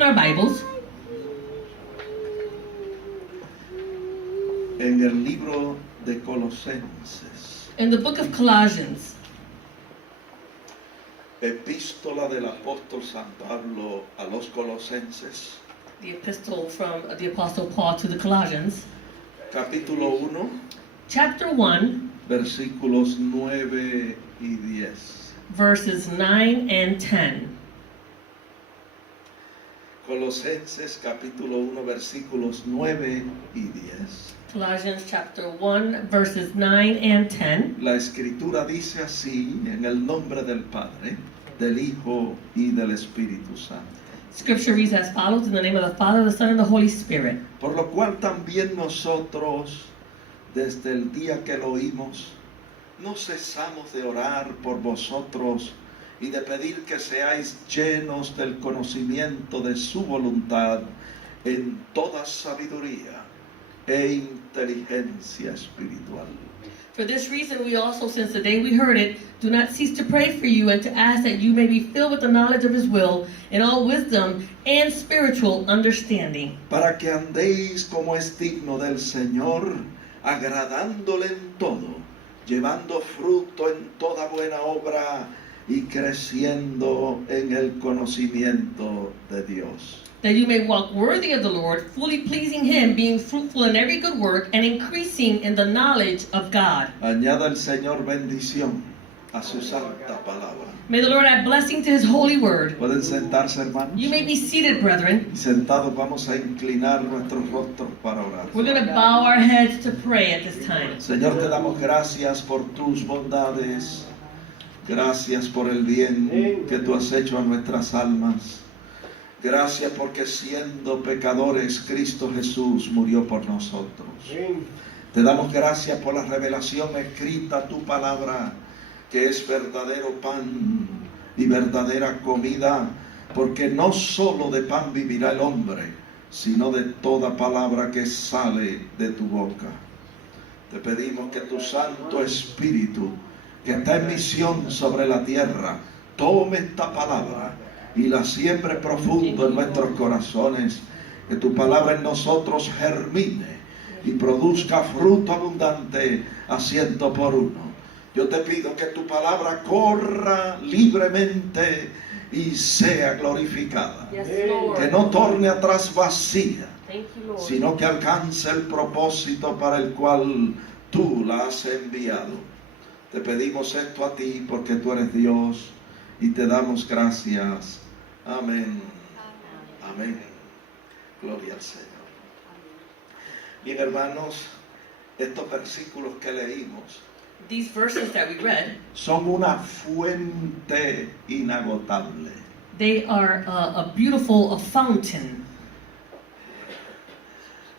Our Bibles en el libro de Colosenses, in the book of Colossians, epístola del apóstol San Pablo a los Colosenses, the epistle from the Apostle Paul to the Colossians, capítulo 1, chapter 1, versículos 9 y 10. verses 9 and 10. Colosenses capítulo 1, versículos 9 y 10. Colossians chapter 1, verses 9 and 10. La escritura dice así, en el nombre del Padre, del Hijo y del Espíritu Santo. Scripture reads as follows: in the name of the Father, the Son, and the Holy Spirit. Por lo cual también nosotros, desde el día que lo oímos, no cesamos de orar por vosotros y de pedir que seáis llenos del conocimiento de su voluntad en toda sabiduría e inteligencia espiritual. For this reason, we also, since the day we heard it, do not cease to pray for you and to ask that you may be filled with the knowledge of His will in all wisdom and spiritual understanding, Para que andéis como es digno del Señor, agradándole en todo, llevando fruto en toda buena obra y creciendo en el conocimiento de Dios. that you may walk worthy of the Lord, fully pleasing Him, being fruitful in every good work, and increasing in the knowledge of God. Añada el Señor bendición a su santa palabra. May the Lord add blessing to His holy word. Pueden sentarse, hermanos. You may be seated, brethren. Y sentados vamos a inclinar nuestros rostros para orar. We're going to bow our heads to pray at this time. Señor, te damos gracias por tus bondades. Gracias por el bien que tú has hecho a nuestras almas. Gracias porque siendo pecadores, Cristo Jesús murió por nosotros. Te damos gracias por la revelación escrita, tu palabra, que es verdadero pan y verdadera comida, porque no solo de pan vivirá el hombre, sino de toda palabra que sale de tu boca. Te pedimos que tu Santo Espíritu, que está en misión sobre la tierra, tome esta palabra y la siembre profundo en nuestros corazones, que tu palabra en nosotros germine y produzca fruto abundante a 100 por 1. Yo te pido que tu palabra corra libremente y sea glorificada, que no torne atrás vacía, Thank you, Lord. sino que alcance el propósito para el cual tú la has enviado. Te pedimos esto a ti porque tú eres Dios y te damos gracias. Amén. Amén. Gloria al Señor. Bien, hermanos, estos versículos que leímos These verses that we read, son una fuente inagotable. they are a beautiful fountain.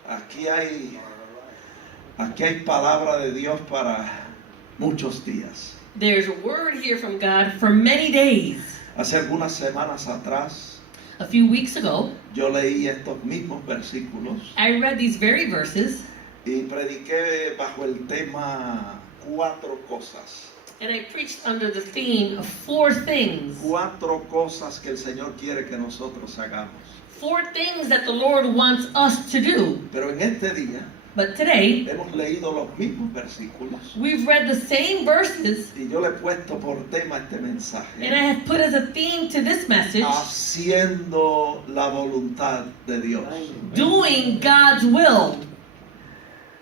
Aquí hay palabra de Dios para muchos días. There's a word here from God for many days. Hace algunas semanas atrás A few weeks ago, yo leí estos mismos versículos I read these very verses y prediqué bajo el tema 4 cosas. and I preached under the theme of 4 things. 4 cosas que el Señor quiere que nosotros hagamos. 4 things that the Lord wants us to do. Pero en este día But today, hemos leído los mismos versículos we've read the same verses y yo le he puesto por tema este and I mensaje: have put as a theme to this message, haciendo la voluntad de Dios. doing God's will.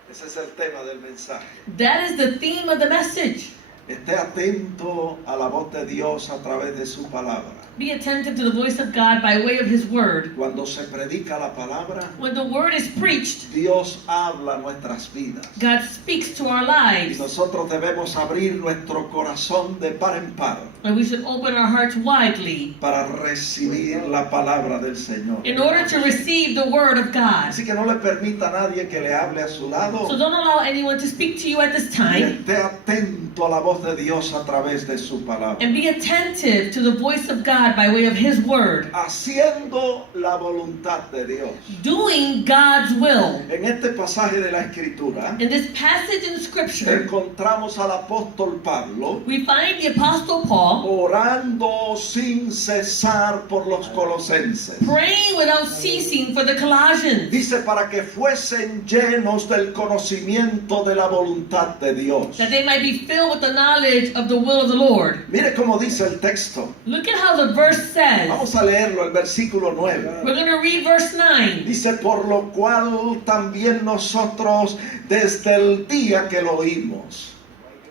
Ese es el tema del mensaje. That is the theme of the message. Esté atento a la voz de Dios a través de su palabra. Be attentive to the voice of God by way of His word. Cuando se predica la palabra, When the word is preached, Dios habla a nuestras vidas. God speaks to our Y lives. nosotros debemos abrir nuestro corazón de par en par And we should open our hearts widely para recibir la palabra del Señor. in order to receive the word of God. Así que no le permita a nadie que le hable a su lado. So don't allow anyone to speak to you at this Y time. esté atento atento a la voz de Dios a través de su palabra. And be attentive to the voice of God by way of His Word. Haciendo la voluntad de Dios. Doing God's will. En este pasaje de la Escritura In this passage in Scripture, encontramos al apóstol Pablo we find the Apostle Paul orando sin cesar por los colosenses. praying without ceasing for the Colossians, Dice para que fuesen llenos del conocimiento de la voluntad de Dios. that they might be filled with the knowledge of the will of the Lord. Mire cómo dice el texto. Look at how the verse says. Vamos a leerlo, el versículo 9. We're going to read verse 9. Dice, por lo cual también nosotros desde el día que lo oímos.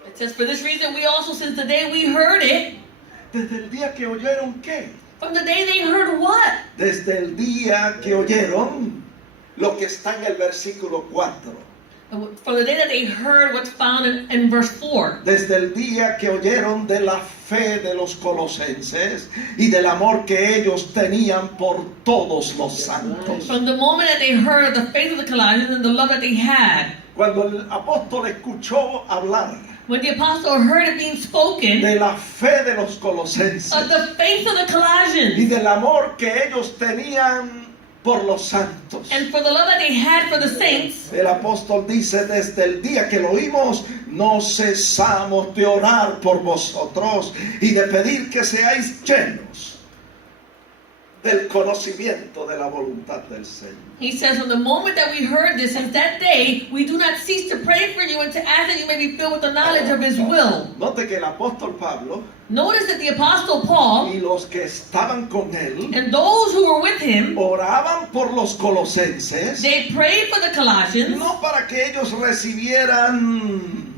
It says, for this reason we also, since the day we heard it, ¿Desde el día que oyeron qué? from the day they heard what? Desde el día que oyeron lo que está en el versículo 4. From the day that they heard what's found in verse 4. Desde el día que oyeron de la fe de los colosenses y del amor que ellos tenían por todos los santos. From the moment that they heard of the faith of the Colossians and the love that they had. Cuando el apóstol escuchó hablar When the apostle heard it being spoken de la fe de los colosenses of the faith of the y Colossians del amor que ellos tenían por los santos. and for the love that they had for the saints, El apóstol dice, desde el día que lo oímos, no cesamos de orar por vosotros y de pedir que seáis llenos del conocimiento de la voluntad del Señor. he says, from the moment that we heard this, since that day, we do not cease to pray for you and to ask that you may be filled with the knowledge of His will. Note que el apóstol Pablo Notice that the apostle Paul y los que estaban con él and those who were with him, oraban por los colosenses, they prayed for the Colossians, no para que ellos recibieran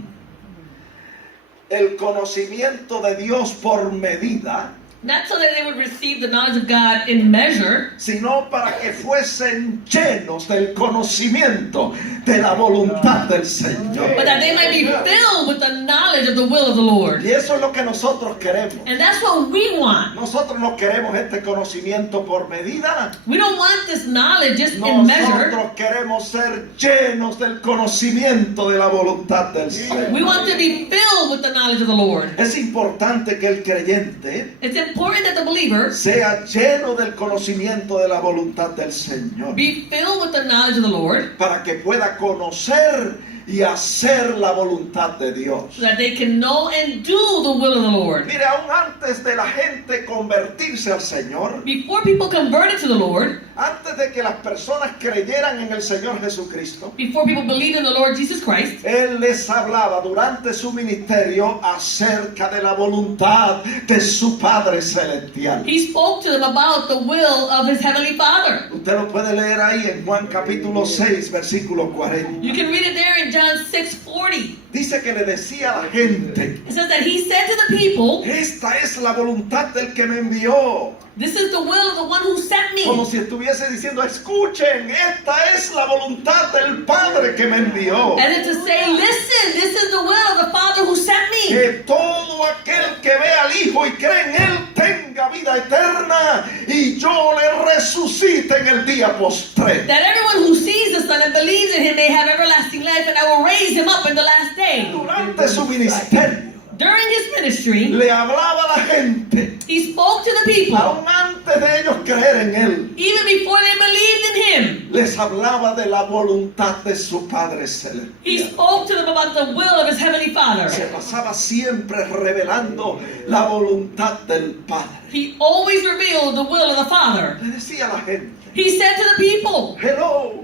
el conocimiento de Dios por medida, not so that they would receive the knowledge of God in measure, sino para que fuesen llenos del conocimiento de la voluntad del Señor. but that they might be filled with the knowledge of the will of the Lord. Y eso es lo que nosotros queremos. And that's what we want. Nosotros no queremos este conocimiento por medida. We don't want this knowledge just in measure. Nosotros queremos ser llenos del conocimiento de la voluntad del Señor. We want to be filled with the knowledge of the Lord. Es importante que el creyente It's important that the believer sea lleno del conocimiento de la voluntad del Señor, be filled with the knowledge of the Lord, para que pueda conocer y hacer la voluntad de Dios. so that they can know and do the will of the Lord. Mire, aún antes de la gente convertirse al Señor, Before people converted to the Lord, antes de que las personas creyeran en el Señor Jesucristo, before people believed in the Lord Jesus Christ, Él les hablaba durante su ministerio acerca de la voluntad de su Padre Celestial. He spoke to them about the will of His Heavenly Father. Usted lo puede leer ahí en Juan capítulo 6, versículo 40. You can read it there in John 6:40. Dice que le decía a la gente, It says that He said to the people, esta es la voluntad del que me envió. this is the will of the one who sent Como me. si estuviese diciendo, escuchen, esta es la voluntad del Padre que me envió. As if to say, listen, this is the will of the Father who sent me. Que todo aquel que ve al Hijo y cree en Él tenga vida eterna y yo le resucite en el día postrero. That everyone who sees the Son and believes in Him may have everlasting life, and I will raise him up in the last day. Durante su ministerio During His ministry, le hablaba a la gente, He spoke to the people. aún antes de ellos creer en Él, Even before they believed in Him, les hablaba de la voluntad de su Padre He Celestial. spoke to them about the will of His Heavenly Father. Se pasaba siempre revelando la voluntad del Padre. He always revealed the will of the Father. Le decía a la gente, He said to the people, hello,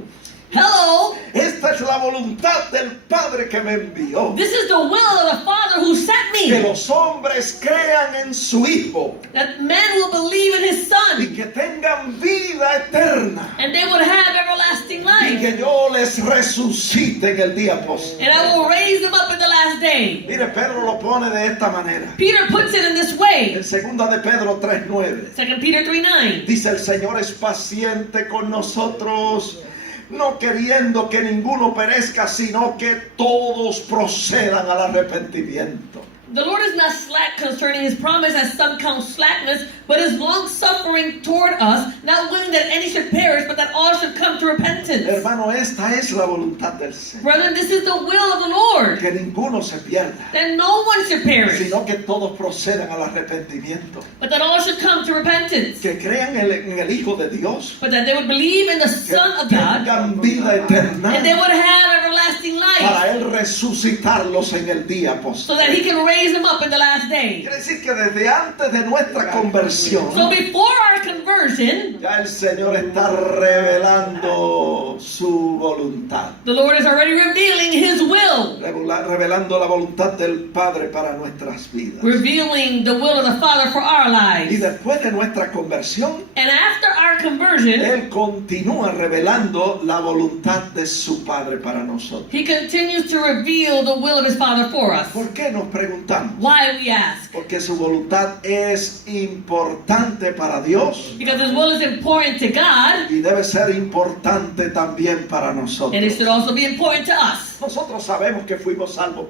esta es la voluntad del Padre que me envió. this is the will of the Father who sent Que me. los hombres crean en su Hijo That men will believe in His y Son, que tengan vida eterna and they would have everlasting y life. que yo les resucite en el día postrero. And I will raise them up in the last day. Mire, Pedro lo pone de esta manera. Peter puts it in this way. En 2 de Pedro 3:9 2 Peter 3:9. dice, el Señor es paciente con nosotros, no queriendo que ninguno perezca, sino que todos procedan al arrepentimiento. The Lord is not slack concerning His promise, as some count slackness, but is long suffering toward us, not willing that any should perish, but that all should come to repentance. Hermano, esta es la voluntad del Señor. Brethren, this is the will of the Lord, Que ninguno se pierda, that no one should perish, sino que todos procedan al arrepentimiento. but that all should come to repentance. Que crean en el Hijo de Dios. But that they would believe in the Que Son of God, tengan vida eterna. and they would have everlasting life, Para Él resucitarlos en el día so posterior. that He can raise them up in the last day. Quiere decir que desde antes de nuestra conversión, So before our conversion, ya el Señor está revelando su voluntad. the Lord is already revealing His will, Revelando la voluntad del Padre para nuestras vidas. revealing the will of the Father for our Y lives. después de nuestra conversión, And after our conversion, Él continúa revelando la voluntad de su Padre para nosotros. He continues to reveal the will of His Father for us. ¿Por qué nos preguntamos? Why, we ask? Porque su voluntad es importante para Dios Because His will is important to God, y debe ser importante también para and it nosotros. should also be important to us. Nosotros sabemos que fuimos salvos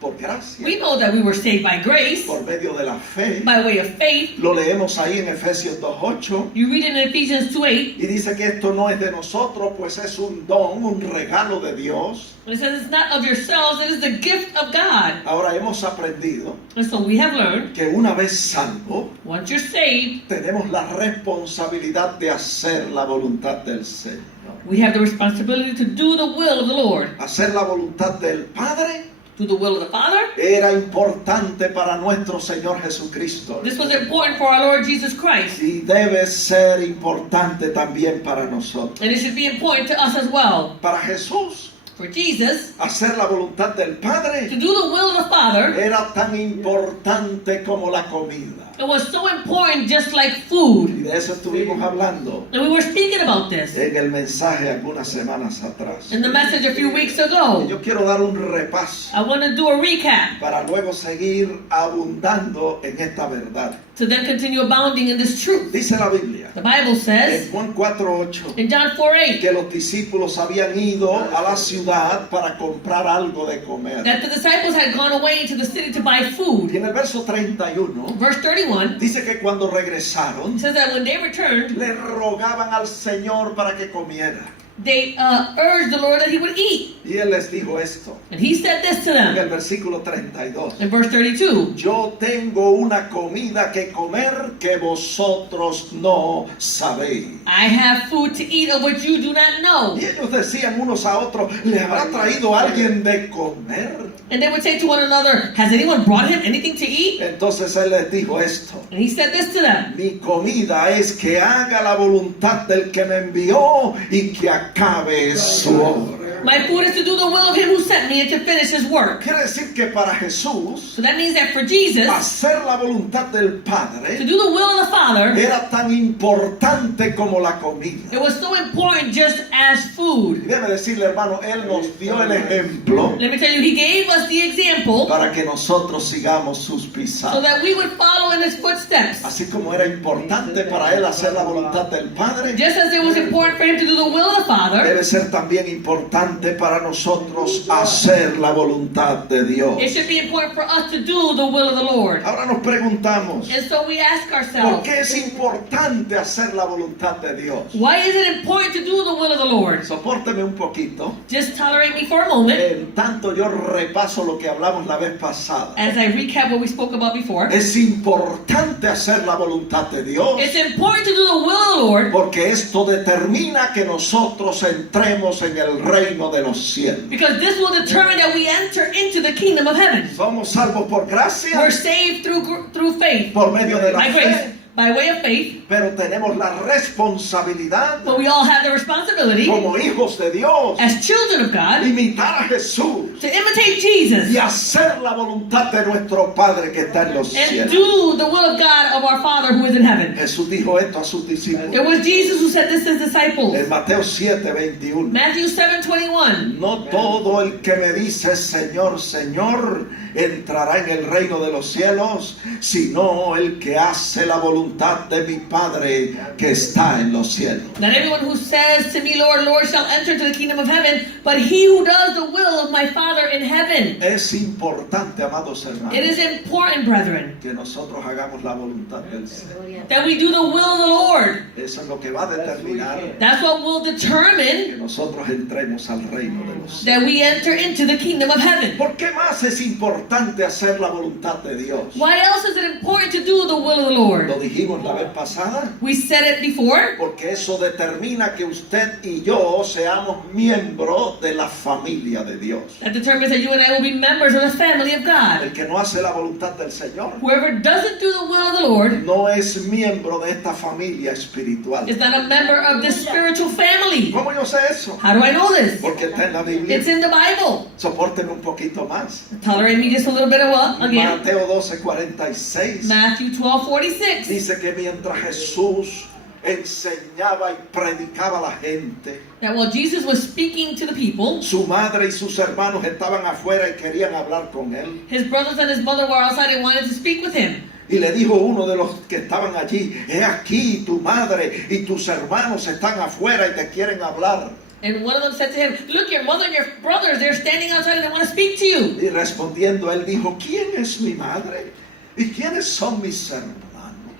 por gracia, We know that we were saved by grace, por medio de la fe. by way of faith. Lo leemos ahí en Efesios 2:8 You read it in Ephesians 2:8, y dice que esto no es de nosotros, pues es un don, un regalo de Dios. and it says it's not of yourselves, it is the gift of God. Ahora hemos aprendido And so we have learned, que una vez salvo, once you're saved, tenemos la responsabilidad de hacer la voluntad del Señor. we have the responsibility to do the will of the Lord. Hacer la voluntad del Padre Do the will of the Father. era importante para nuestro Señor Jesucristo. This was important for our Lord Jesus Christ, Y debe ser importante también para nosotros. and it should be important to us as well. Para Jesús, For Jesus, hacer la voluntad del to Padre do the will of the Father, era tan importante como la comida. it was so important just like food. Y de eso estuvimos hablando And we were speaking about this en el mensaje algunas semanas atrás. in the message a few weeks Y ago. yo quiero dar un repaso I want to do a recap para luego seguir abundando en esta verdad. to then continue abounding in this truth. Dice la Biblia The Bible en says Juan 4:8 in John 4:8 que los discípulos habían ido a la ciudad para comprar algo de comer. that the disciples had gone away into the city to buy Y food. en el verso 31 Verse 31 dice que cuando regresaron says that when they returned, le rogaban al Señor para que comiera. they urged the Lord that He would eat. Y Él les dijo esto And He said this to en them el versículo 32. in verse 32. Yo tengo una comida que comer que vosotros no sabéis. I have food to eat of which you do not know. Y ellos decían unos a otros, ¿le habrá traído alguien de comer? And they would say to one another, has anyone brought him anything to eat? Entonces Él les dijo esto. And He said this to them. Mi comida es que haga la voluntad del que me envió y que acabe su obra. My food is to do the will of Him who sent me and to finish His work. Quiere decir que para Jesús, So that means that for Jesus, hacer la voluntad del to Padre do the will of the Father, era tan importante como la comida. it was so important just as food. Y debe decirle, hermano, Él nos dio el ejemplo Let me tell you, He gave us the example para que nosotros sigamos sus so pisadas. that we would follow in His footsteps. Así como era importante para Él hacer la voluntad del Padre, Just as it was important for Him to do the will of the Father, debe ser también importante para nosotros hacer la voluntad de Dios. it should be important for us to do the will of the Lord. Ahora nos preguntamos, And so we ask ¿por ourselves, qué es importante hacer la voluntad de Dios? why is it important to do the will of the Lord? Sopórteme un poquito. Just tolerate me for a moment En tanto yo repaso lo que hablamos la vez pasada. as I recap what we spoke about before. Es importante hacer la voluntad de Dios It's important to do the will of the Lord porque esto determina que nosotros entremos en el reino de los cielos. because this will determine that we enter into the kingdom of heaven. Somos salvos por gracia, We're saved through faith, por medio de la by fe, grace, by way of faith, pero tenemos la responsabilidad but we all have the responsibility como hijos de Dios as children of God imitar a Jesús to imitate Jesus y hacer la voluntad de nuestro Padre que está en los and cielos. do the will of God of our Father who is in heaven. Jesús dijo esto a sus It discípulos was Jesus who said this to his disciples. en Mateo 7:21. Matthew 7:21. No todo el que me dice Señor, Señor, entrará en el reino de los cielos, sino el que hace la voluntad de mi Padre Padre que está en los cielos. Not everyone who says to me, Lord, Lord, shall enter into the kingdom of heaven, but he who does the will of my Father in heaven. Es importante, amados hermanos, It is important, brethren, que nosotros hagamos la voluntad del Señor. that we do the will of the Lord. Eso es lo que va a determinar That's what will determine que nosotros entremos al reino de los cielos. that we enter into the kingdom of heaven. ¿Por qué más es importante hacer la voluntad de Dios? Why else is it important to do the will of the Lord? Lo dijimos la vez pasada, We said it before. porque eso determina que usted y yo seamos miembros de la familia de Dios. That determines that you and I will be members of the family of God. El que no hace la voluntad del Señor Whoever doesn't do the will of the Lord no es miembro de esta familia espiritual. is not a member of this spiritual family. ¿Cómo yo sé eso? How do I know this? Porque está en la Biblia. It's in the Bible. Sopórtenme un poquito más. Tolerate me just a little bit of what? Again. Mateo 12:46 Matthew 12:46. dice que mientras Jesús enseñaba y predicaba a la gente, That while Jesus was speaking to the people, su madre y sus hermanos estaban afuera y querían hablar con él. his brothers and his mother were outside and wanted to speak with him. Y le dijo uno de los que estaban allí: he aquí tu madre y tus hermanos están afuera y te quieren hablar. And one of them said to him, look, your mother and your brothers, they're standing outside and they want to speak to you. Y respondiendo él dijo: ¿quién es mi madre? ¿Y quiénes son mis hermanos?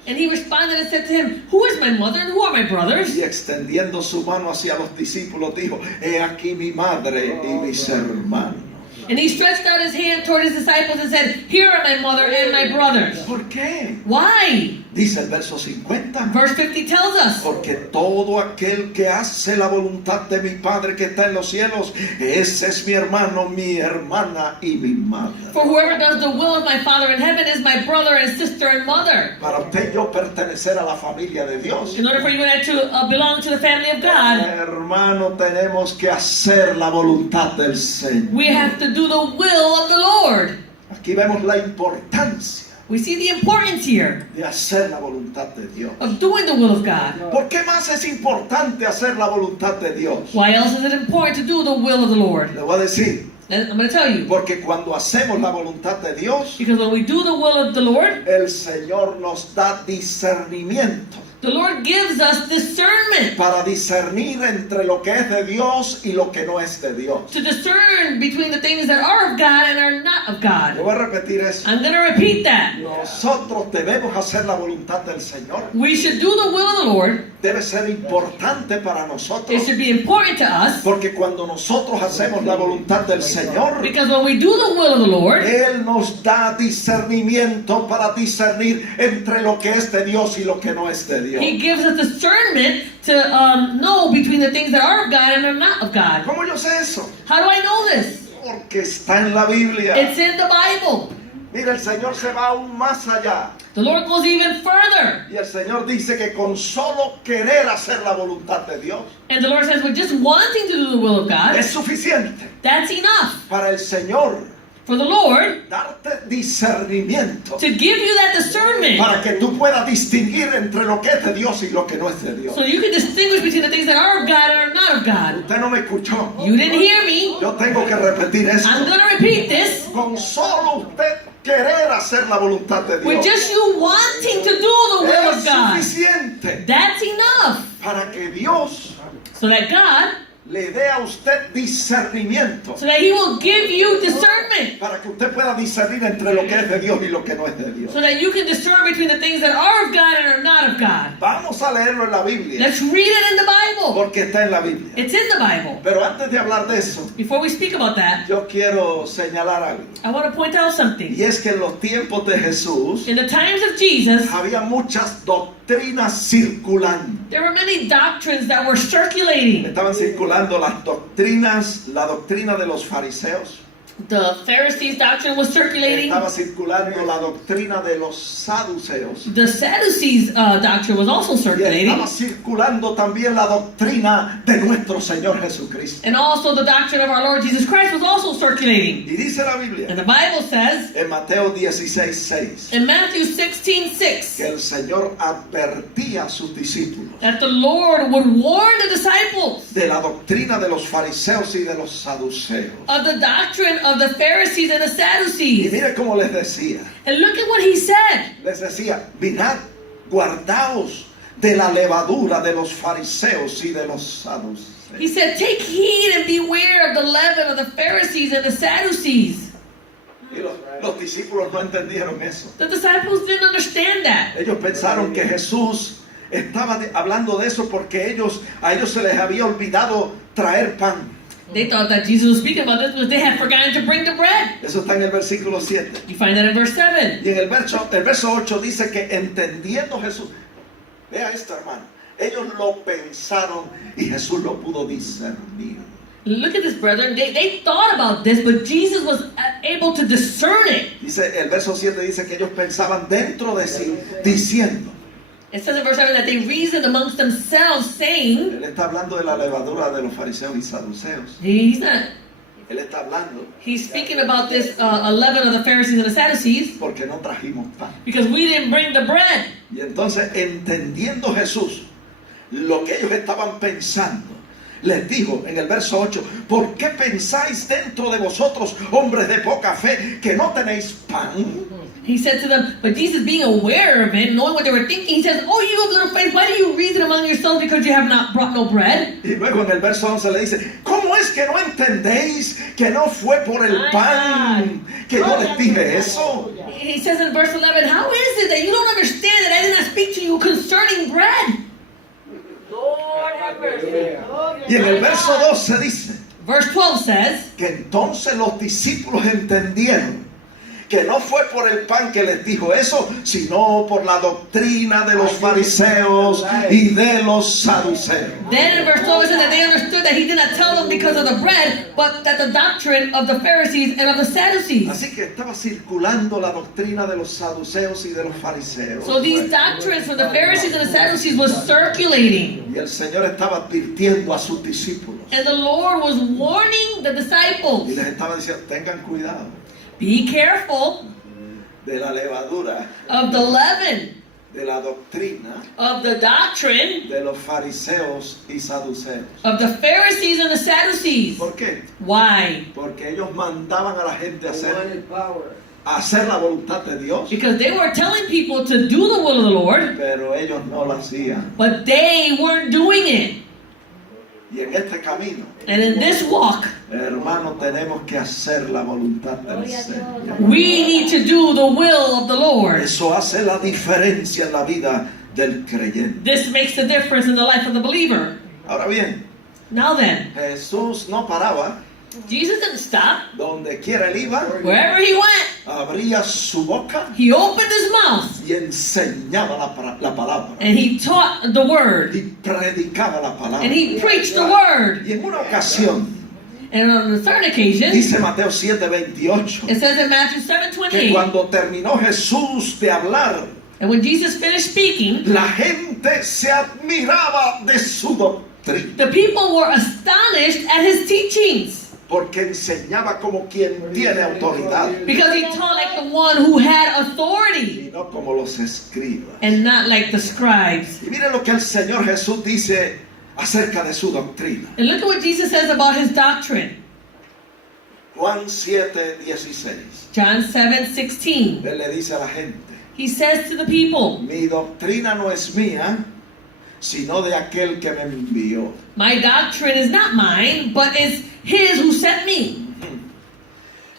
And he responded and said to him, who is my mother and who are my brothers? Y extendiendo su mano hacia los discípulos dijo: he aquí mi madre y mis hermanos. And he stretched out his hand toward his disciples and said, here are my mother and my brothers. ¿Por qué? Why? Dice el verso 50. Verse 50 tells us, Porque todo aquel que hace la voluntad de mi Padre que está en los cielos, ese es mi hermano, mi hermana y mi madre. for whoever does the will of my Father in heaven is my brother and sister and mother. Para usted y yo pertenecer a la familia de Dios, In order for you and I to belong to the family of God, hermano, tenemos que hacer la voluntad del Señor. we have to do the will of the Lord. Aquí vemos la importancia We see the importance here de hacer la voluntad de Dios. of doing the will of God. ¿Por qué más es importante hacer la voluntad de Dios? Why else is it important to do the will of the Lord? Le voy a decir, I'm going to tell you. porque cuando hacemos la voluntad de Dios, Because when we do the will of the Lord, el Señor nos da discernimiento the Lord gives us discernment para discernir entre lo que es de Dios y lo que no es de Dios. to discern between the things that are of God and are not of Le God. voy a repetir eso. I'm going to repeat that. Nosotros debemos hacer la voluntad del Señor. We should do the will of the Lord. Debe ser importante para nosotros, It should be important to us porque cuando nosotros hacemos la voluntad del Señor, because when we do the will of the Lord, Él nos da discernimiento para discernir entre lo que es de Dios y lo que no es de Dios. He gives us discernment to know between the things that are of God and are not of God. ¿Cómo yo sé eso? How do I know this? Porque está en la Biblia. It's in the Bible. Mira, el Señor se va aún más allá. The Lord goes even further. Y el Señor dice que con solo querer hacer la voluntad de Dios And the Lord says, with just wanting to do the will of God, es suficiente that's enough para el Señor for the Lord darte discernimiento to give you that discernment para que tú puedas distinguir entre lo que es de Dios y lo que no es de Dios. so you can distinguish between the things that are of God and are not of God. Usted no me escuchó. You didn't hear me. Yo tengo que repetir esto. I'm going to repeat this. Con solo usted querer hacer la voluntad de With Dios just you wanting to do the will es of God, suficiente that's enough para que Dios so that God, le dé a usted discernimiento, so that He will give you discernment, para que usted pueda discernir entre lo que es de Dios y lo que no es de Dios. so that you can discern between the things that are of God and are not of God. Vamos a leerlo en la Biblia, Let's read it in the Bible. porque está en la Biblia. It's in the Bible. Pero antes de hablar de eso, Before we speak about that, yo quiero señalar algo. I want to point out something. Y es que en los tiempos de Jesús In the times of Jesus, había muchas doctrinas circulando. there were many doctrines that were circulating. Estaban circulando las doctrinas, la doctrina de los fariseos. The Pharisees' doctrine was circulating. Estaba circulando la doctrina de los saduceos. The Sadducees' doctrine was also Y circulating. estaba circulando también la doctrina de nuestro Señor Jesucristo. And also the doctrine of our Lord Jesus Christ was also circulating. Y dice la And Biblia the Bible says en Mateo 16:6 in Matthew 16:6 que el Señor advertía a sus discípulos that the Lord would warn the disciples de la doctrina de los fariseos y de los saduceos. of the doctrine of the Pharisees and the Y Sadducees. mire cómo les decía. And look at what he said. Les decía: mirad, guardaos de la levadura de los fariseos y de los saduceos. He said, take heed and beware of the leaven of the Pharisees and the Sadducees. Y los discípulos no entendieron eso. The disciples didn't understand that. Ellos pensaron que Jesús estaba hablando de eso porque a ellos se les había olvidado traer pan. They thought that Jesus was speaking about this because they had forgotten to bring the bread. Eso está en el versículo 7. You find that in verse 7. Y en el verso 8 dice que entendiendo Jesús, vea esto hermano, ellos lo pensaron y Jesús lo pudo discernir. Look at this, brethren. They thought about this, but Jesus was able to discern it. Dice, el verso 7 dice que ellos pensaban dentro de sí, diciendo. It says in verse 7 that they reasoned amongst themselves, saying, Él está hablando de la levadura de los fariseos y saduceos. he's not. Él está hablando He's speaking about this leaven of the Pharisees and the Sadducees porque no trajimos pan. because we didn't bring the bread. Y entonces, entendiendo Jesús lo que ellos estaban pensando, les dijo en el verso 8, ¿por qué pensáis dentro de vosotros, hombres de poca fe, que no tenéis pan? He said to them, but Jesus, being aware of it, knowing what they were thinking, he says, oh, you of little faith, why do you reason among yourselves because you have not brought no bread? Y luego en el verso 11 le dice, ¿cómo es que no entendéis que no fue por el pan que yo les dije eso? He says in verse 11, how is it that you don't understand that I did not speak to you concerning bread? Lord have mercy. Y en el verso 12 dice Verse 12 says, que entonces los discípulos entendieron que no fue por el pan que les dijo eso, sino por la doctrina de los fariseos y de los saduceos. then in verse 12 it says that they understood that he did not tell them because of the bread, but that the doctrine of the Pharisees and of the Sadducees. Así que estaba circulando la doctrina de los saduceos y de los fariseos. So these doctrines from the Pharisees and the Sadducees was circulating. Y el Señor estaba advirtiendo a sus discípulos. And the Lord was warning the Y disciples, les estaba diciendo, tengan cuidado be careful de la levadura, of the leaven, de la doctrina of the doctrine de los fariseos y saduceos. of the Pharisees and the Sadducees. ¿Por qué? Why? Porque ellos mandaban a la gente a They hacer, wanted power. a hacer la voluntad de Dios, Because they were telling people to do the will of the Lord, pero ellos no lo hacían. but they weren't doing it. Y en este camino, And in this walk, hermano, tenemos que hacer la voluntad del Señor. we need to do the will of the Lord. Eso hace la diferencia en la vida del creyente. This makes the difference in the life of the believer. Ahora bien, Now then, Jesús no paraba. Jesus didn't stop. Donde quiera él iba, Wherever he went, abría su boca he opened his mouth y enseñaba la palabra. and he taught the word Y predicaba la palabra. and he preached the word. Y en una ocasión, And on a certain occasion, dice Mateo 7:28, it says in Matthew que 7:28, cuando terminó Jesús de hablar, and when Jesus finished speaking, la gente se admiraba de su doctrina, the people were astonished at his teachings porque enseñaba como quien tiene autoridad because he taught like the one who had authority y no como los escribas. and not like the scribes. Y mire lo que el Señor Jesús dice acerca de su doctrina. And look at what Jesus says about his doctrine. Juan 7:16. John 7:16. Él le dice a la gente, He says to the people, mi doctrina no es mía, sino de aquel que me envió. my doctrine is not mine, but is his who sent me.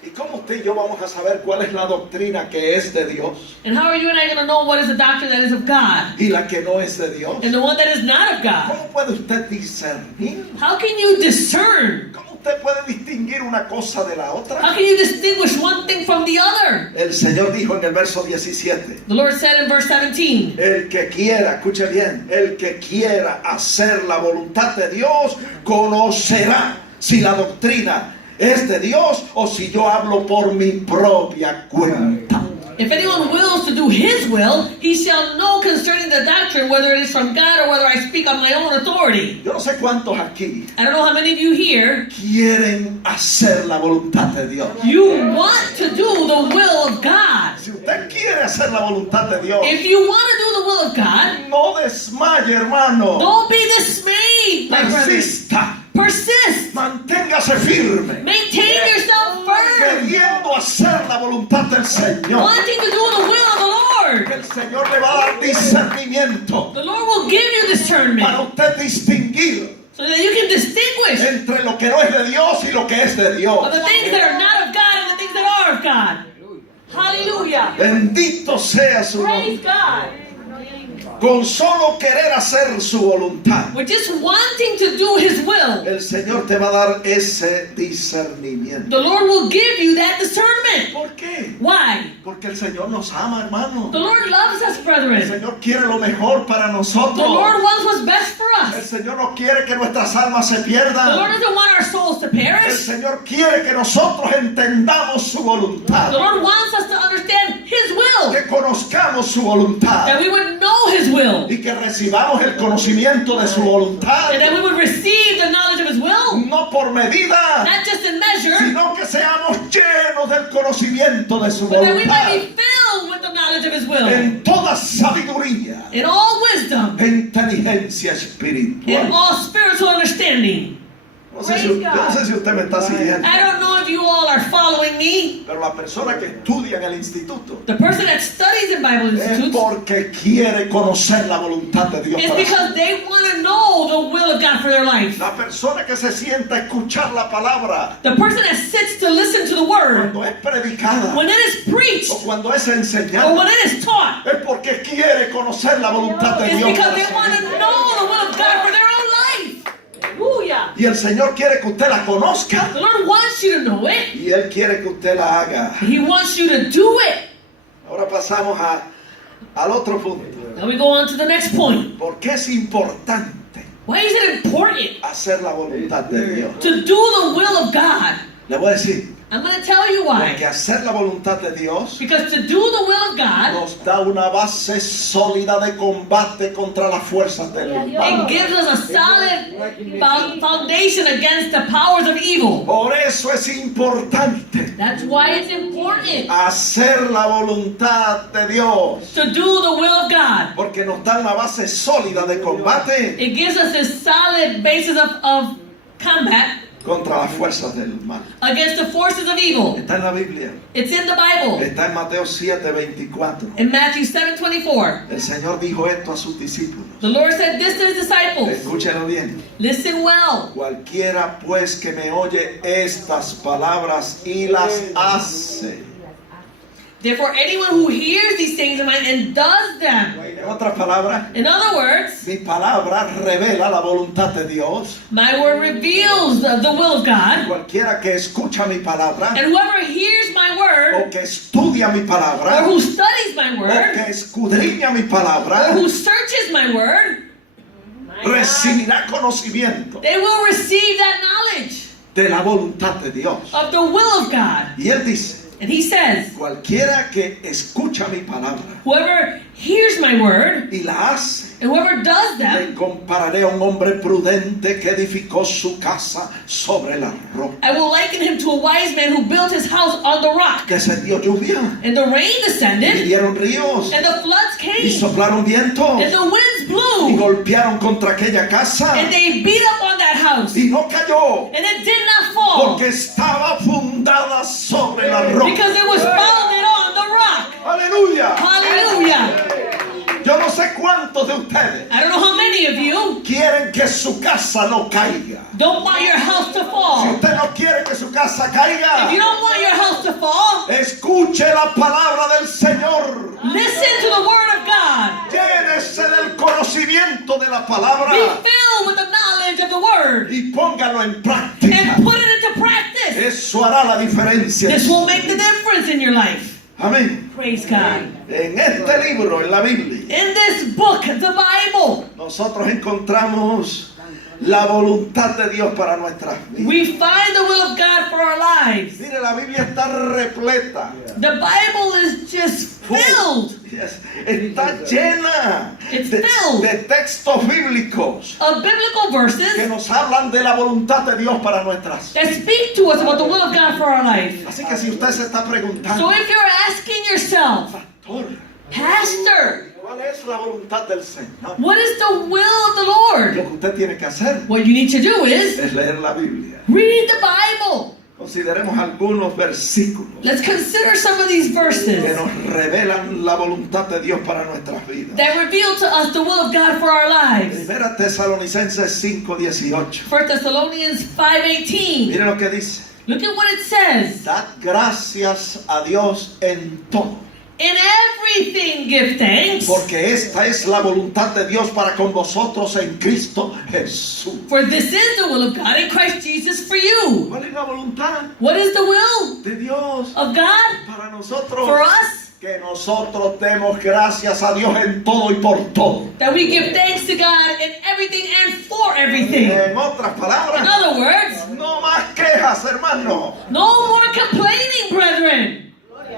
¿Y cómo usted y yo vamos a saber cuál es la doctrina que es de Dios And how are you and I going to know what is the doctrine that is of God y la que no es de Dios? and the one that is not of God? ¿Cómo puede usted discernir? How can you discern? ¿Cómo usted puede distinguir una cosa de la How otra? can you distinguish one thing from the other? El Señor dijo en el verso 17, The Lord said in verse 17, el que quiera, escuche bien, el que quiera hacer la voluntad de Dios, conocerá si la doctrina es de Dios o si yo hablo por mi propia cuenta. if anyone wills to do his will, he shall know concerning the doctrine whether it is from God or whether I speak on my own authority. Yo no sé cuántos aquí I don't know how many of you here, quieren hacer la voluntad de Dios. you want to do the will of God. Si usted quiere hacer la voluntad de Dios, If you want to do the will of God, no desmaye, hermano. don't be dismayed, my brothers. Persista, Persist. manténgase firme, Maintain yourself firm. queriendo hacer la voluntad del Señor. Wanting to do the will of the Lord. Que el Señor le va a dar discernimiento The Lord will give you discernment para usted distinguir so that you can distinguish entre lo que no es de Dios y lo que es de Dios. of the things that are not of God and the things that are of God. Hallelujah. Bendito sea su Praise nombre. God. Con solo querer hacer su voluntad, We're just wanting to do His will. el Señor te va a dar ese discernimiento. The Lord will give you that discernment. ¿Por qué? Why? Porque el Señor nos ama, hermano. The Lord loves us, El brethren. Señor quiere lo mejor para The nosotros. Lord wants what's best for El us. Señor no quiere que nuestras almas se The Lord pierdan. doesn't want our souls to El perish. Señor quiere que nosotros entendamos su voluntad, The Lord wants us to understand His will, que conozcamos su voluntad that we would know His will, y que recibamos el conocimiento de su voluntad, and that we would receive the knowledge of His will, no por medida, not just in measure, sino que seamos llenos del conocimiento de su but that we might voluntad be filled with the knowledge of His will, en toda sabiduría, in all wisdom, inteligencia in espiritual. all spiritual understanding. Yo no sé si usted me está siguiendo, I don't know if you all are following me. pero la persona que estudia en el instituto The person that studies in Bible es institutes porque quiere conocer la voluntad de Dios is para su because they want to know the will of God for their life. La persona que se sienta a escuchar la palabra The person that sits to listen to the word, cuando es predicada when it is preached o cuando es or enseñada, when it is taught, es porque quiere conocer la voluntad de it's Dios because para they su want to vida. know the will of God for their own life. Hallelujah. Y el Señor quiere que usted la conozca The Lord wants you to know it. y Él quiere que usted la haga. He wants you to do it. Ahora pasamos al otro punto. Now we go on to the next point. ¿Por qué es importante Why is it important hacer la voluntad de Dios? to do the will of God? Le voy a decir, I'm going to tell you why. porque hacer la voluntad de Dios Because to do the will of God, nos da una base sólida de combate contra las fuerzas del it mal. gives us a solid foundation against the powers of evil. Por eso es importante That's why it's important hacer la voluntad de Dios, to do the will of God. porque nos da una base sólida de combate It gives us this solid basis of combat contra las fuerzas del mal. against the forces of evil. Está en la Biblia, It's in the Bible. está en Mateo 7:24. In Matthew 7:24, El Señor dijo esto a sus discípulos. the Lord said this to His disciples. Escúchenlo bien. Listen well. Cualquiera pues que me oye estas palabras y las hace. Therefore, anyone who hears these things of mine and does them. En otras palabras, In other words, mi palabra revela la voluntad de Dios. my word reveals the will of God. Cualquiera que escucha mi palabra And whoever hears my word, o que estudia mi or palabra who studies my o word, que escudriña mi or palabra who searches my word, recibirá conocimiento they will receive that knowledge de la voluntad de Dios. of the will of God. Y él dice, And He says, cualquiera que escucha mi palabra whoever hears my word, y la hace, and whoever does them, le compararé a un hombre prudente que edificó su casa sobre la roca. I will liken him to a wise man who built his house on the rock. Que se dio lluvia, And the rain y descended, dieron ríos, and the floods y came, soplaron vientos, and the winds y blew, golpearon contra aquella casa, and they beat up on that house, y no cayó, and it did not fall, porque estaba fundada sobre la roca. because it was founded on the rock. Aleluya. Hallelujah. Yo no sé cuántos de ustedes I don't know how many of you quieren que su casa no caiga. don't want your house to Si fall. usted no quiere que su casa If you caiga, don't want your house to fall, escuche la palabra del Señor. listen to the word of God. Llénese del conocimiento de la Be palabra filled with the knowledge of the word y póngalo en práctica. and put it into practice. Eso hará la diferencia. This will make the difference in your life. Amén. Praise God. En este libro, en la Biblia, In this book, the Bible, nosotros encontramos la voluntad de Dios para nuestras vidas. we find the will of God for our lives. Mire, la Biblia está repleta. The Bible is just filled Yes. Está llena It's filled. de textos bíblicos of biblical que verses nos hablan de la voluntad de Dios para nuestras. that speak to us about the will of God for our life. Así que si usted se está preguntando, So if you're asking yourself, pastor, Pastor, ¿cuál es la voluntad del Señor? what is the will of the Lo Lord? que usted tiene que hacer What you need to do is es leer la Biblia. read the Bible. Consideremos algunos versículos Let's consider some of these que verses nos revelan la voluntad de Dios para nuestras vidas. that reveal to us the will of God for our lives. Primera Tesalonicenses 5:18. 1 Thessalonians 5:18. Mire lo que dice. Look at what it says. Dad gracias a Dios en todo, In everything give thanks, porque esta es la voluntad de Dios para con vosotros en Cristo Jesús. for this is the will of God in Christ Jesus for you. ¿Cuál es la voluntad What is the will de Dios of God para nosotros? for us? Que nosotros demos gracias a Dios en todo y por todo. That we give thanks to God in everything and for everything. En otras In palabras, other words, no más quejas, hermano. no more complaining, brethren.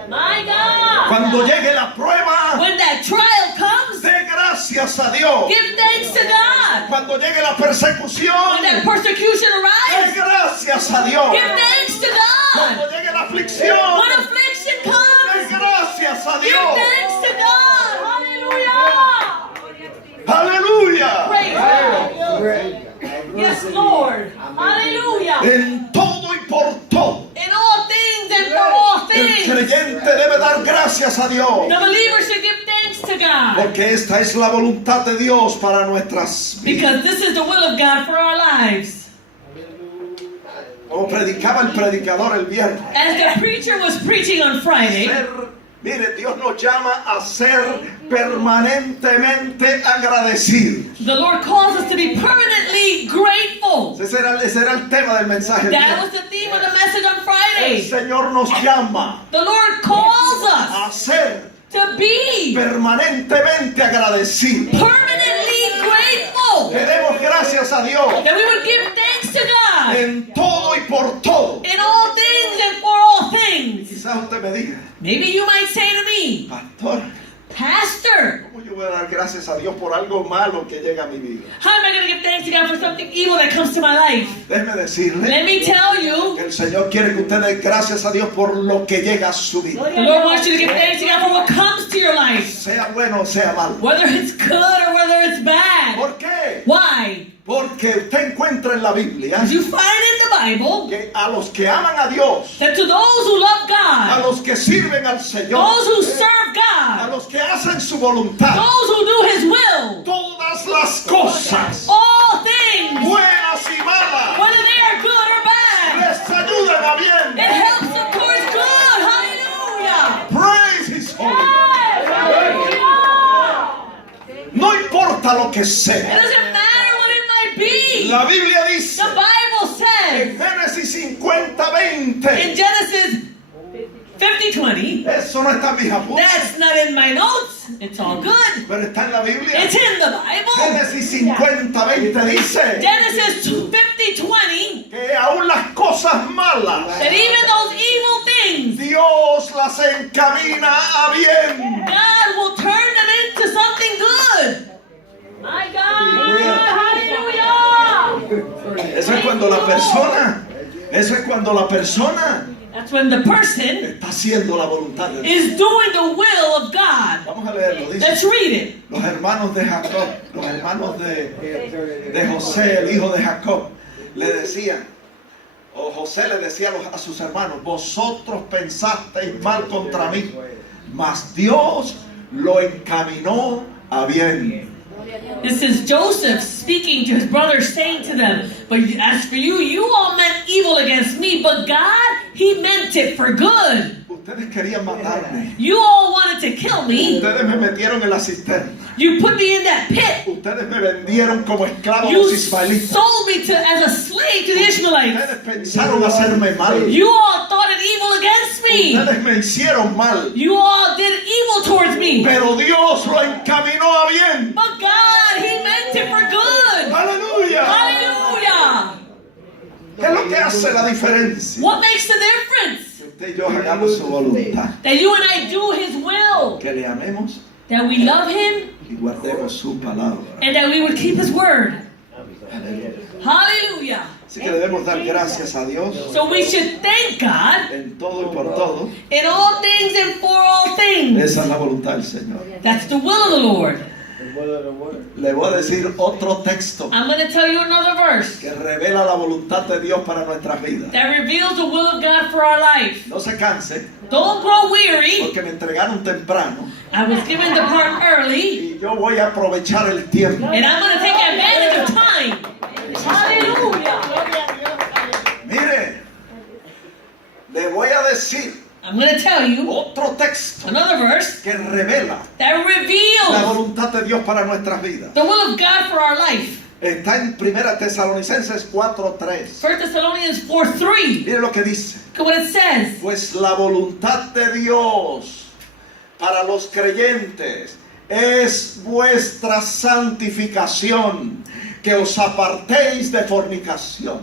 My God. Cuando llegue la prueba, When that trial comes, dé gracias a Dios. give thanks to God. Cuando llegue la persecución, When that persecution dé arrives, gracias a Dios. give thanks to Cuando God. llegue la aflicción, When affliction dé comes, gracias a give Dios. thanks to God. Hallelujah. Aleluya. Praise God. Yes, Lord. Hallelujah. En todo y por todo, In all things and for all el things, creyente debe dar gracias a Dios. the believer should give thanks to God. Porque esta es la voluntad de Dios para nuestras vidas. Because this is the will of God for our lives. Como predicaba el predicador el viernes. As the preacher was preaching on Friday, Mire, Dios nos llama a ser permanentemente agradecidos. the Lord calls us to be permanently grateful. Ese era el tema del mensaje. That was the theme of the message on El Friday. Señor nos llama The Lord calls us a ser to be permanentemente agradecidos. permanently grateful. Le demos gracias a Dios That we would give thanks to God en todo y por todo. in all things and for all things. Quizás usted me diga, Maybe you might say to me, pastor, Pastor, ¿cómo yo voy a dar gracias a Dios por algo malo que llega a mi vida? how am I going to give thanks to God for something evil that comes to my life? Déjeme decirle Let me tell you, que el Señor quiere que usted dé gracias a Dios por lo que llega a su vida. the Lord wants you to give thanks to God for what comes to your life, Sea bueno o sea malo. whether it's good or whether it's bad. ¿Por qué? Why? Porque usted encuentra en la Biblia You find in the Bible que a los que aman a Dios, that to those who love a God, los que sirven al Señor, those who serve a God, los que hacen su voluntad, those who do His will, todas las cosas, all things, buenas y malas, whether they are good or bad, les ayudan a it bien. helps them towards good. Hallelujah. Praise His holy name. Hallelujah. No importa lo que It sea. doesn't matter what it might be. La Biblia dice The Bible says en Génesis 50:20. in Genesis 50:20, Eso no está en mis apuntes, that's not in my notes. It's all good. pero está en la Biblia. It's in the Bible. Génesis 50:20 dice Genesis 50:20, que aún las cosas malas that even those evil things, Dios las encamina a bien. God will turn them into something good. My God. Hallelujah. Eso es cuando la persona That's when the person está haciendo la voluntad de Dios. is doing the will of God. Vamos a leerlo. Dice, Let's read it. los hermanos de Jacob, los hermanos de José, el hijo de Jacob, le decían, o José le decía a sus hermanos, vosotros pensasteis mal contra mí, mas Dios lo encaminó a bien. This is Joseph speaking to his brothers, saying to them, but as for you, you all meant evil against me, but God, He meant it for good. Ustedes querían matarme. You all wanted to kill me. Ustedes me metieron en la cisterna. You put me in that pit. Ustedes me vendieron como esclavo a los You ismaelitas. sold me as a slave to the Ishmaelites. Ustedes pensaron hacerme mal. You all thought it evil against me. Ustedes me hicieron mal. You all did evil towards me. Pero Dios lo encaminó a bien. But God, He meant it for good. Aleluya. Hallelujah. ¿Qué es lo que hace la diferencia? What makes the difference? Que usted y yo hagamos su voluntad. That you and I do His will. Que le amemos That we love Him y guardemos su palabra. and that we would keep His word. Aleluya. Hallelujah. Así que debemos dar gracias a Dios So we should thank God en todo y por todo. in all things and for all things. Esa es la voluntad del Señor. That's the will of the Lord. Le voy a decir otro texto I'm going to tell you another verse que revela la voluntad de Dios para nuestras vidas. that reveals the will of God for our life. No se canse, Don't grow weary. porque me entregaron temprano I was given the part early, y yo voy a aprovechar el tiempo. and I'm going to take advantage of time. Hallelujah. Mire, le voy a decir I'm going to tell you otro texto another verse que revela that la reveals voluntad de Dios para nuestras vidas. the will of God for our life. Está en 1 Tesalonicenses 4:3. 1 Thessalonians 4:3. Mire lo que dice. Look at what it says. Pues la voluntad de Dios para los creyentes es vuestra santificación, que os apartéis de fornicación.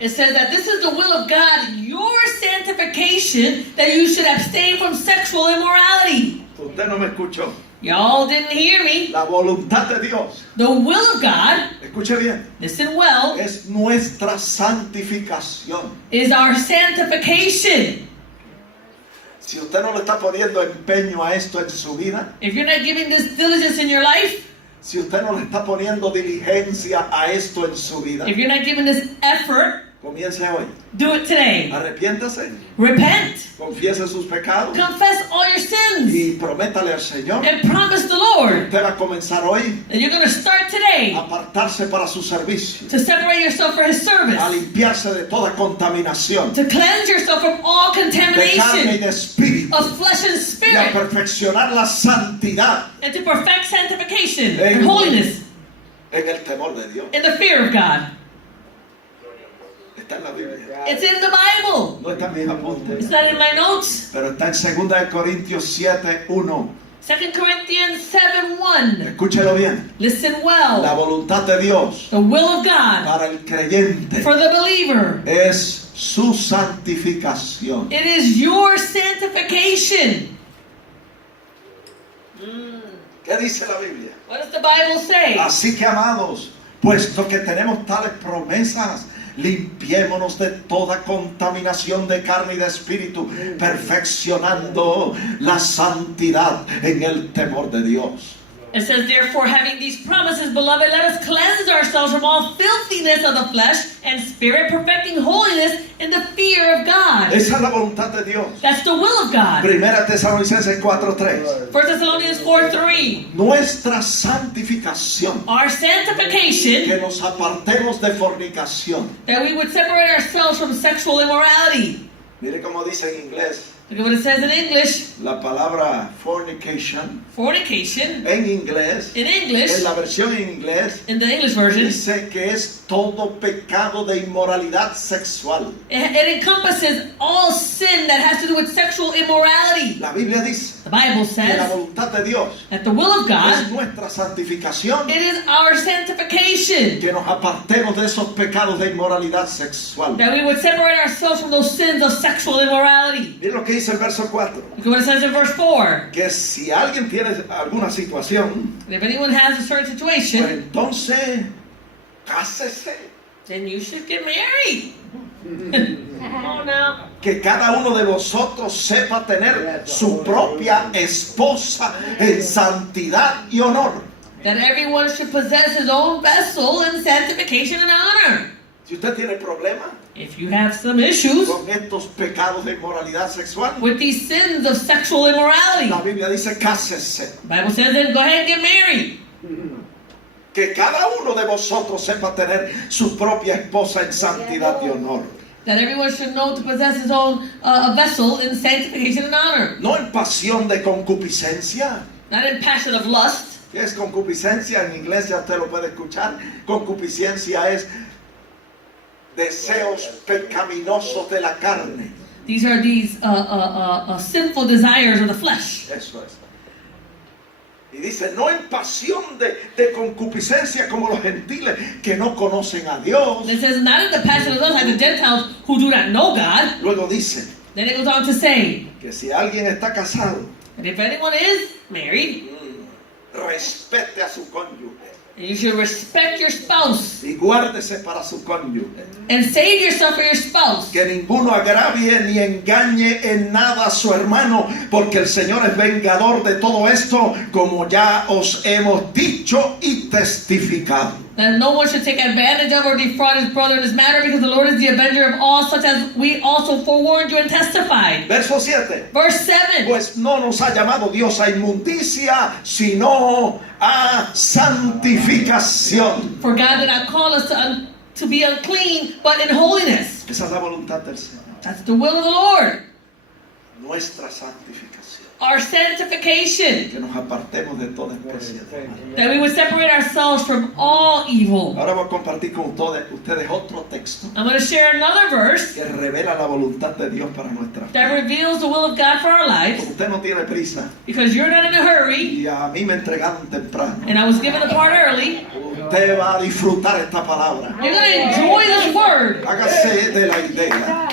It says that this is the will of God, your sanctification, that you should abstain from sexual immorality. Usted no me escuchó. Y'all didn't hear me. La voluntad de Dios, The will of God, escuche bien, listen well, es nuestra santificación. is our sanctification. Si usted no le está poniendo empeño a esto en su vida, If you're not giving this diligence in your life, si usted no le está poniendo diligencia a esto en su vida, if you're not giving this effort, comience hoy. do it today. Arrepiéntase, Repent. confiese sus pecados Confess all your sins. y prométale al Señor. And promise the Lord Usted va a comenzar hoy that you're going to start today a apartarse para su servicio, to separate yourself for His service. a limpiarse de toda contaminación, To cleanse yourself from all de carne y contamination de espíritu, of flesh and y a spirit, perfeccionar la santidad and to perfect sanctification Amen. and holiness en el temor de Dios. in the fear of God. Está en la Biblia. It's in the Bible. No está en mis apuntes, It's not in my notes. pero está en 2 Corintios 7:1. 2 Corinthians 7:1. Escúchelo bien. Listen La well. voluntad de Dios The will of God para el creyente for the believer. es su santificación. It is your sanctification. ¿Qué dice la Biblia? What does the Bible say? Así que, amados, puesto que tenemos tales promesas, limpiémonos de toda contaminación de carne y de espíritu, perfeccionando la santidad en el temor de Dios. It says, therefore, having these promises, beloved, let us cleanse ourselves from all filthiness of the flesh and spirit, perfecting holiness in the fear of God. Esa es la voluntad de Dios. That's the will of God. 1 Tesalonicenses 4:3. 1 Thessalonians 4:3. Nuestra santificación, Our sanctification, que nos apartemos de fornicación. that we would separate ourselves from sexual immorality. Mire cómo dice en inglés Look at what it says in English. la palabra fornication. Fornication, En inglés, in en English, la versión en inglés, in the English version, dice que es todo pecado de inmoralidad sexual. it encompasses all sin that has to do with sexual immorality. La Biblia dice The Bible que la says voluntad de Dios that the will of es God, nuestra santificación, it is our sanctification. que nos apartemos de esos pecados de inmoralidad sexual. That we would separate ourselves from those sins of sexual immorality. Mire lo que dice el verso 4, Look at what it says in verse 4. que si alguien tiene alguna situación, If anyone has a certain pues situation, entonces cásese. then you should get married. Come on now. Que cada uno de vosotros sepa tener su propia esposa en santidad y honor. That everyone should possess his own vessel in sanctification and honor. Si usted tiene problemas If you have some issues con estos pecados de inmoralidad sexual, with these sins of sexual immorality, la Biblia dice cásese. the Bible says then go ahead and get married. Que cada uno de vosotros sepa tener su propia esposa en santidad y honor. That everyone should know to possess his own vessel in sanctification and honor. No en pasión de concupiscencia. Not in passion of lust. ¿Qué es concupiscencia? En inglés ya usted lo puede escuchar. Concupiscencia es deseos pecaminosos de la carne. These are these sinful desires of the flesh. Eso es. Y dice, no en pasión de concupiscencia como los gentiles que no conocen a Dios. It says, not in the passion of lust like the Gentiles who do not know God. Luego dice Then it goes on to say que si alguien está casado, that if anyone is married, respete a su cónyuge. And you should respect your spouse y guárdese para su cónyuge. and save yourself for your spouse. Que ninguno agravie ni engañe en nada a su hermano, porque el Señor es vengador de todo esto, como ya os hemos dicho y testificado. That no one should take advantage of or defraud his brother in this matter, because the Lord is the avenger of all, such as we also forewarned you and testified. Verso 7. Verse 7. Pues no nos ha llamado Dios a inmundicia, sino a santificación. For God did not call us to be unclean, but in holiness. Esa es la voluntad del Señor. That's the will of the Lord. Nuestra santificación. Our sanctification. Que nos apartemos de toda especie de mal. That we would separate ourselves from all evil. Ahora voy a compartir con ustedes otro texto I'm going to share another verse que revela la voluntad de Dios para nuestra that vida. reveals the will of God for our lives, Usted no tiene prisa because you're not in a hurry, y a mí me entregaron temprano. and I was given the part early. Usted va a disfrutar esta palabra. You're going to enjoy this word. Hágase de la idea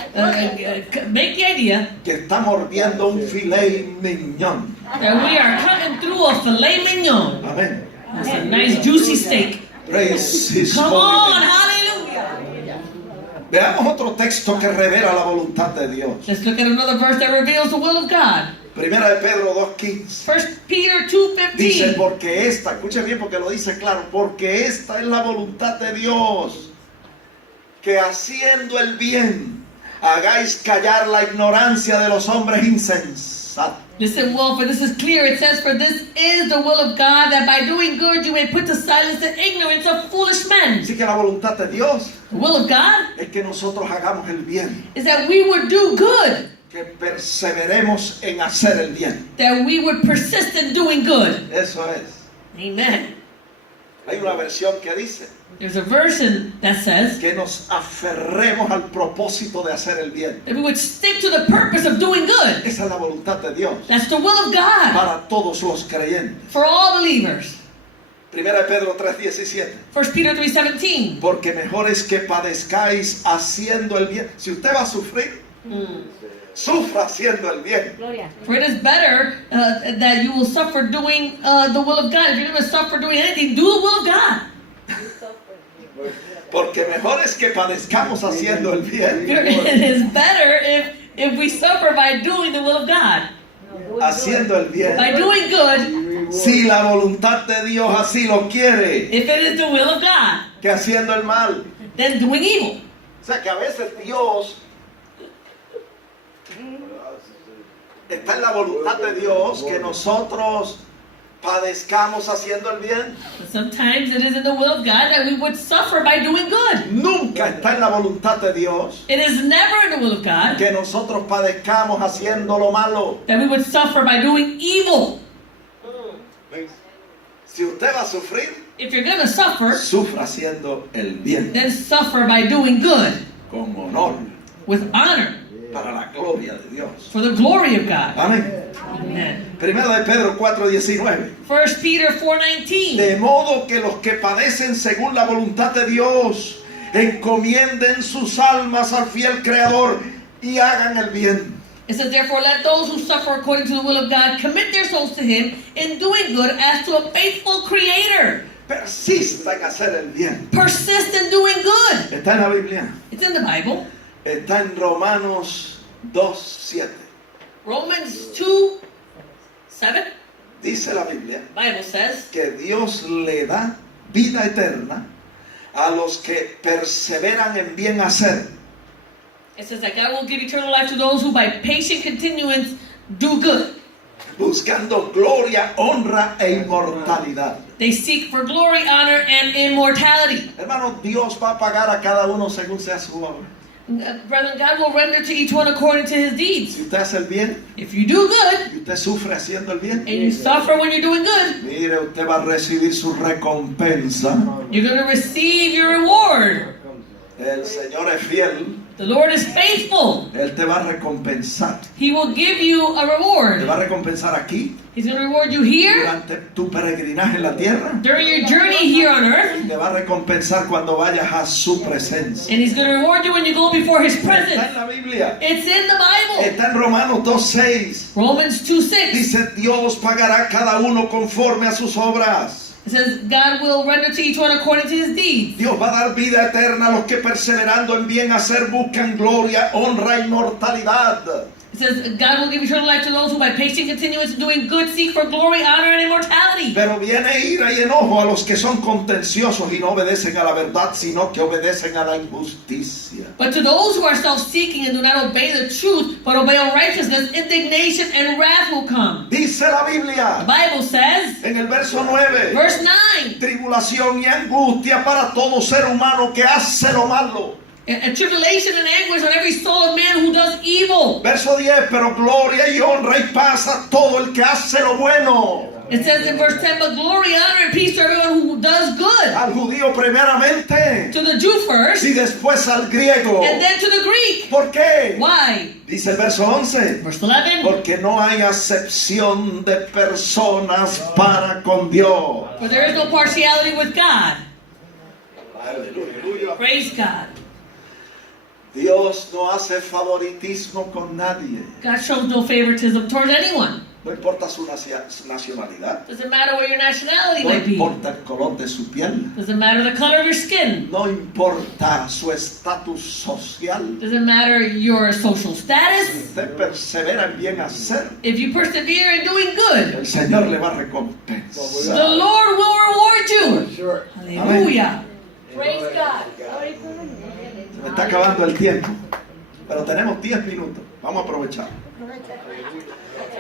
Make the idea que estamos viendo un filet mignon. that we are cutting through a filet mignon. Amén. That's a nice juicy steak. Praise His Come holy on, name. hallelujah. Veamos otro texto que revela la voluntad de Dios. Let's look at another verse that reveals the will of God. Primera de Pedro 2:15. 1 Peter Dice, 2:15. porque esta, escuche bien porque lo dice claro, porque esta es la voluntad de Dios, que haciendo el bien hagáis callar la ignorancia de los hombres insensatos. Listen well, for this is clear. It says, for this is the will of God, that by doing good you may put to silence the ignorance of foolish men. Así que la voluntad de Dios The will of God es que nosotros hagamos el bien, is that we would do good, que perseveremos en hacer el bien. that we would persist in doing good. Eso es. Amen. Hay una versión que dice There's a version that says que nos aferremos al propósito de hacer el bien. that we would stick to the purpose of doing good. Esa es la voluntad de Dios That's the will of God para todos los creyentes. for all believers. Primera de Pedro 3:17. 1 Peter 3:17. Porque mejor es que padezcáis haciendo el bien. Si usted va a sufrir, sufra haciendo el bien. For it is better that you will suffer doing the will of God. If you're going to suffer doing anything, do the will of God. Porque mejor es que padezcamos haciendo el bien. It is better if we suffer by doing the will of God. Haciendo el bien. By doing good, Si la voluntad de Dios así lo quiere, if it is the will of God, que haciendo el mal. then doing evil. O sea que a veces Dios está en la voluntad de Dios que nosotros padezcamos haciendo el bien. But sometimes it is in the will of God that we would suffer by doing good. Nunca está en la voluntad de Dios It is never in the will of God que nosotros padezcamos haciendo lo malo. that we would suffer by doing evil. Si usted va a sufrir, If you're going to suffer, sufra haciendo el bien then suffer by doing good con honor with honor para la gloria de Dios. for the glory of God. Amén. Amen. Primero de Pedro 4:19. 1 Peter 4:19. De modo que los que padecen según la voluntad de Dios encomienden sus almas al fiel Creador y hagan el bien. It says, therefore, let those who suffer according to the will of God commit their souls to Him in doing good as to a faithful Creator. Persista en hacer el bien. Persist in doing good. Está en la Biblia. It's in the Bible. Está en Romanos 2:7. Romans 2:7. Dice la Biblia Bible says que Dios le da vida eterna a los que perseveran en bien hacer. it says that God will give eternal life to those who by patient continuance do good. Buscando gloria, honra e inmortalidad. They seek for glory, honor, and immortality. Hermano, Dios va a pagar a cada uno según sea su obra. Brethren, God will render to each one according to his deeds. Si usted hace el bien If you do good y usted sufre haciendo el bien, and you suffer when you're doing good, mire, usted va a recibir su recompensa. you're going to receive your reward. El Señor es fiel. The Lord is faithful. Él te va a recompensar. He will give you a Te reward. va a recompensar aquí, He's going to reward you here durante tu peregrinaje en la tierra. during your journey here on earth, Te va a recompensar cuando vayas a su presencia. and He's going to reward you when you go before His Está en presence. la Biblia. It's in the Bible. Está en Romanos 2:6. Romans 2:6. Dice, Dios pagará a cada uno conforme a sus obras. It says God will render to each one according to his deeds. Dios va a dar vida eterna a los que perseverando en bien hacer buscan gloria, honra y mortalidad. It says God will give eternal life to those who by patient continuance in doing good seek for glory, honor, and immortality. Pero viene ira y enojo a los que son contenciosos y no obedecen a la verdad, sino que obedecen a la injusticia. But to those who are self-seeking and do not obey the truth, but obey unrighteousness, indignation and wrath will come. Dice la The Biblia Bible says, en el verso 9, verse 9, tribulación y angustia para todo ser humano que hace lo malo. a tribulation and anguish on every soul of man who does evil. Verso 10, pero gloria y honra y paz a todo el que hace lo bueno. It says in verse 10, but glory, honor, and peace to everyone who does good. Al judío primeramente To the Jew first, y después al griego. and then to the Greek. ¿Por qué? Why? Dice el verso 11. Verse 11, Porque no hay acepción de personas para con Dios. for there is no partiality with God. Aleluya. Praise God. Dios no hace favoritismo con nadie. God shows no favoritism towards anyone. No importa su nacionalidad. Doesn't matter what your nationality No might be. importa el color de su piel. Doesn't matter the color of your skin. No importa su estatus social. Doesn't matter your social Si status. usted persevera en bien hacer, If you persevere in doing good, el Señor le va a the recompensar. Lord will reward you. Hallelujah. Praise God. Se me está acabando el tiempo, pero tenemos 10 minutos. Vamos a aprovechar.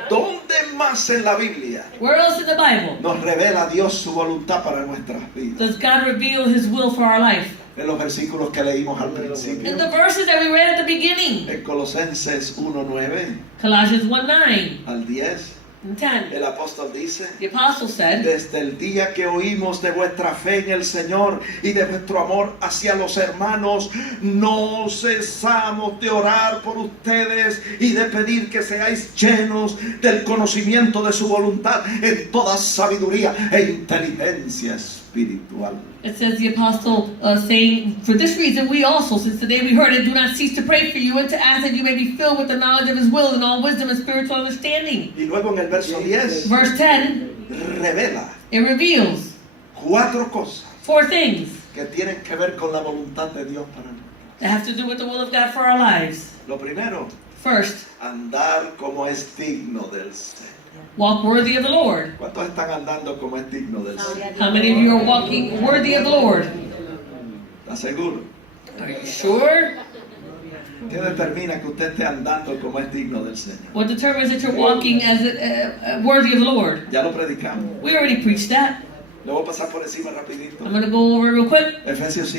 ¿Dónde más en la Biblia Where else in the Bible nos revela Dios su voluntad para nuestras vidas? does God reveal his will for our life? En los versículos que leímos al principio. In the verses that we read at the beginning. En Colosenses 1:9 Colossians 1:9 al 10, and 10. el apóstol dice: The apostle said, desde el día que oímos de vuestra fe en el Señor y de vuestro amor hacia los hermanos, no cesamos de orar por ustedes y de pedir que seáis llenos del conocimiento de su voluntad en toda sabiduría e inteligencia espiritual. it says the apostle saying, for this reason we also, since the day we heard it, do not cease to pray for you and to ask that you may be filled with the knowledge of his will and all wisdom and spiritual understanding. Y luego en el verso 10 Verse 10, revela it reveals 4 cosas 4 things que tienen que ver con la voluntad de Dios para nosotros. that have to do with the will of God for our lives. Lo primero, First, andar como es digno del Señor. walk worthy of the Lord. ¿Cuántos están andando como es digno del Señor? How many of you are walking worthy of the Lord? ¿Está seguro? Are you sure? ¿Qué determina que usted esté andando como es digno del Señor? What determines that you're walking as worthy of the Lord? Ya lo predicamos. We already preached that. Lo voy a pasar por encima rapidito. I'm going to go over it real quick. Efesios